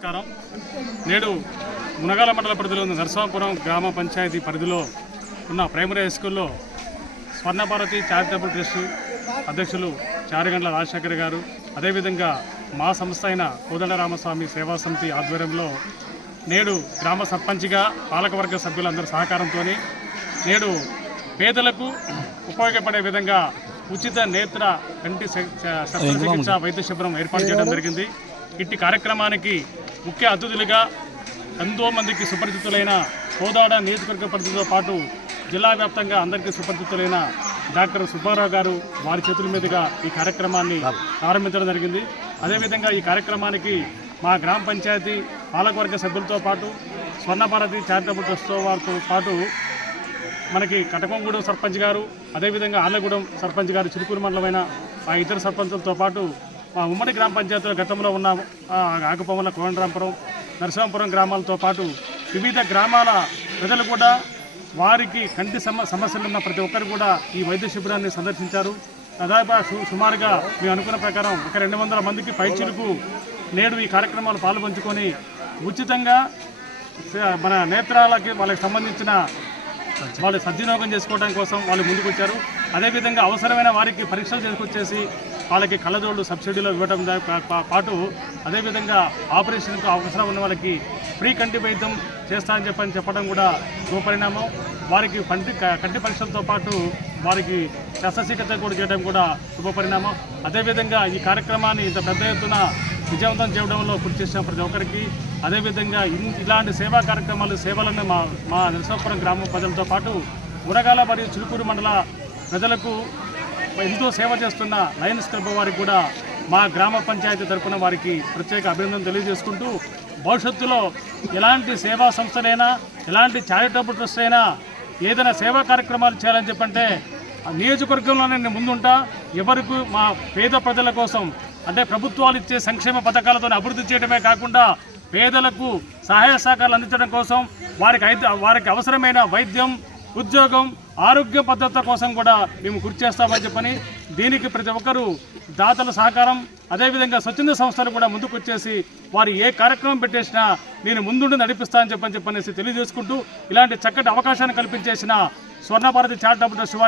నమస్కారం. నేడు మునగాల మండల పరిధిలో ఉన్న నరసాపురం గ్రామ పంచాయతీ పరిధిలో ఉన్న ప్రైమరీ హై స్కూల్లో స్వర్ణభారతి చారిటబుల్ ట్రస్ట్ అధ్యక్షులు చారిగండ్ల రాజశేఖర్ గారు, అదేవిధంగా మా సంస్థ అయిన కోదండరామస్వామి సేవా సమితి ఆధ్వర్యంలో నేడు గ్రామ సర్పంచ్గా పాలకవర్గ సభ్యులందరి సహకారంతో నేడు పేదలకు ఉపయోగపడే విధంగా ఉచిత నేత్ర కంటి శస్త్రచికిత్స వైద్య శిబిరం ఏర్పాటు చేయడం జరిగింది. ఇట్టి కార్యక్రమానికి ముఖ్య అతిథులుగా ఎంతో మందికి సుపరిచితులైన కోదాడ నియోజకవర్గ పరిధితో పాటు జిల్లా వ్యాప్తంగా అందరికీ సుపరిచితులైన డాక్టర్ సుబ్బారావు గారు వారి చేతుల మీదుగా ఈ కార్యక్రమాన్ని ప్రారంభించడం జరిగింది. అదేవిధంగా ఈ కార్యక్రమానికి మా గ్రామ పంచాయతీ పాలకవర్గ సభ్యులతో పాటు స్వర్ణభారతి చారిటబుల్ ట్రస్ట్ వారితో పాటు మనకి కటకంగూడెం సర్పంచ్ గారు, అదేవిధంగా ఆర్లగూడెం సర్పంచ్ గారు, చిరుకూరు మండలమైన ఆ ఇతర సర్పంచులతో పాటు మా ఉమ్మడి గ్రామ పంచాయతీల గతంలో ఉన్న ఆకుపవన, కోదండరాంపురం, నరసింహాపురం గ్రామాలతో పాటు వివిధ గ్రామాల ప్రజలు కూడా వారికి కంటి సమస్యలు ఉన్న ప్రతి ఒక్కరు కూడా ఈ వైద్య శిబిరాన్ని సందర్శించారు. దాదాపు సుమారుగా మేము అనుకున్న ప్రకారం ఒక 200 మందికి పైచిలుకు నేడు ఈ కార్యక్రమాలు పాల్పంచుకొని ఉచితంగా మన నేత్రాలకి వాళ్ళకి సంబంధించిన వాళ్ళు సద్వినియోగం చేసుకోవడం కోసం వాళ్ళు ముందుకు వచ్చారు. అదేవిధంగా అవసరమైన వారికి పరీక్షలు చేసుకొచ్చేసి వాళ్ళకి కళ్ళజోళ్ళు సబ్సిడీలో ఇవ్వడం పాటు అదేవిధంగా ఆపరేషన్కు అవసరం ఉన్న వాళ్ళకి ఫ్రీ కంటి వైద్యం చేస్తారని చెప్పడం కూడా శుభపరిణామం. వారికి కంటి పరీక్షలతో పాటు వారికి శస్త్రచికిత్స కూడా చేయడం కూడా శుభపరిణామం. అదేవిధంగా ఈ కార్యక్రమాన్ని ఇంత పెద్ద ఎత్తున విజయవంతం చేయడంలో కృషి చేసిన ప్రతి ఒక్కరికి, అదేవిధంగా ఇలాంటి సేవా కార్యక్రమాలు సేవలను మా నరసాపురం గ్రామ ప్రజలతో పాటు మునగాల మరియు చిలుకూరు మండల ప్రజలకు ఎంతో సేవ చేస్తున్న లయన్స్ క్లబ్ వారికి కూడా మా గ్రామ పంచాయతీ తరఫున వారికి ప్రత్యేక అభినందన తెలియజేసుకుంటూ భవిష్యత్తులో ఎలాంటి సేవా సంస్థలైనా ఎలాంటి చారిటబుల్ ట్రస్ట్ అయినా ఏదైనా సేవా కార్యక్రమాలు చేయాలని చెప్పంటే నియోజకవర్గంలోనే నేను ముందుంటా. ఎవరికి మా పేద ప్రజల కోసం అంటే ప్రభుత్వాలు ఇచ్చే సంక్షేమ పథకాలతో అభివృద్ధి చేయడమే కాకుండా పేదలకు సహాయ సహకారాలు అందించడం కోసం వారికి అవసరమైన వైద్యం, ఉద్యోగం, ఆరోగ్య పద్ధతుల కోసం కూడా మేము కృషి చేస్తామని చెప్పని దీనికి ప్రతి ఒక్కరూ దాతల సహకారం, అదేవిధంగా స్వచ్ఛంద సంస్థలు కూడా ముందుకు వచ్చేసి వారు ఏ కార్యక్రమం పెట్టేసినా నేను ముందుండి నడిపిస్తానని చెప్పనేసి తెలియజేసుకుంటూ ఇలాంటి చక్కటి అవకాశాన్ని కల్పించేసిన స్వర్ణభారతి చారిటబుల్ ట్రస్ట్ వారికి